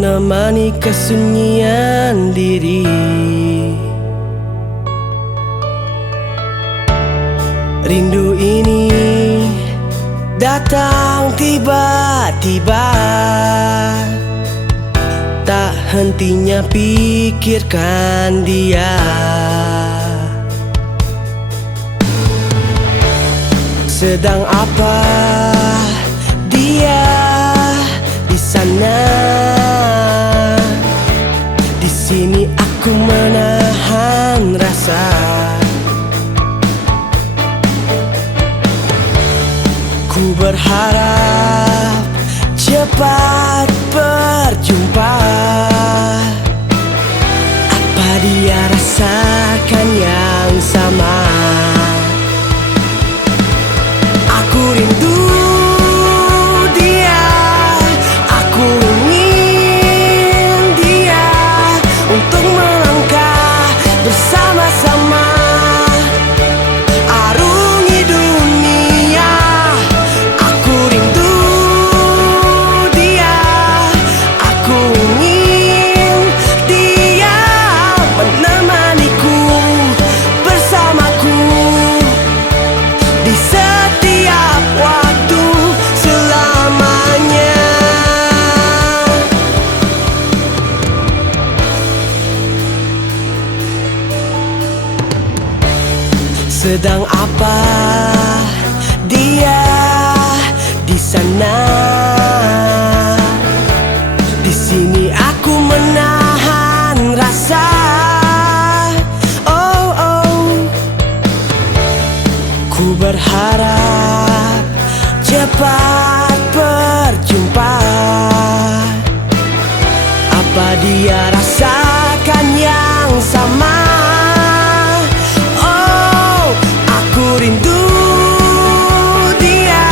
menemani kesunyian diri. Rindu ini datang tiba-tiba, tak hentinya pikirkan dia. Sedang apa dia di sana? Di sini aku menahan rasa. Ku berharap cepat berjumpa. Apa dia rasakan yang sama? Aku rindu dia, aku ingin dia untuk melangkah bersama-sama. Arungi dunia, aku rindu dia, aku ingin dia menemaniku bersamaku di setiap waktu selamanya. Sedang apa dia di sana? Di sini aku menahan rasa. Oh, oh. Ku berharap cepat berjumpa. Apa dia rasakan yang sama? Oh, aku rindu dia,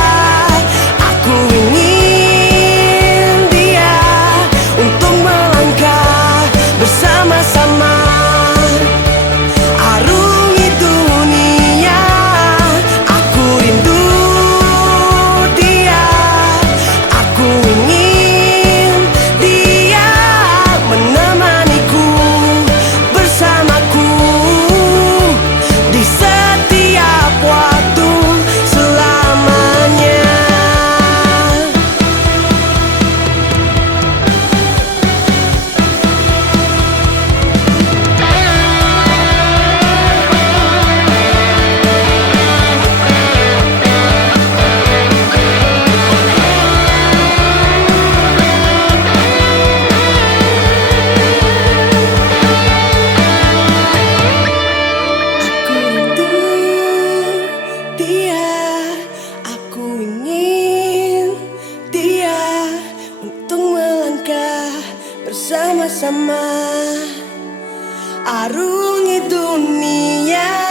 aku ingin dia untuk melangkah bersama-sama. Arungi dunia, aku rindu dia, aku ingin dia menemaniku bersamaku di setiap waktu selamanya. Aku ingin dia untuk melangkah bersama-sama. Arungi dunia.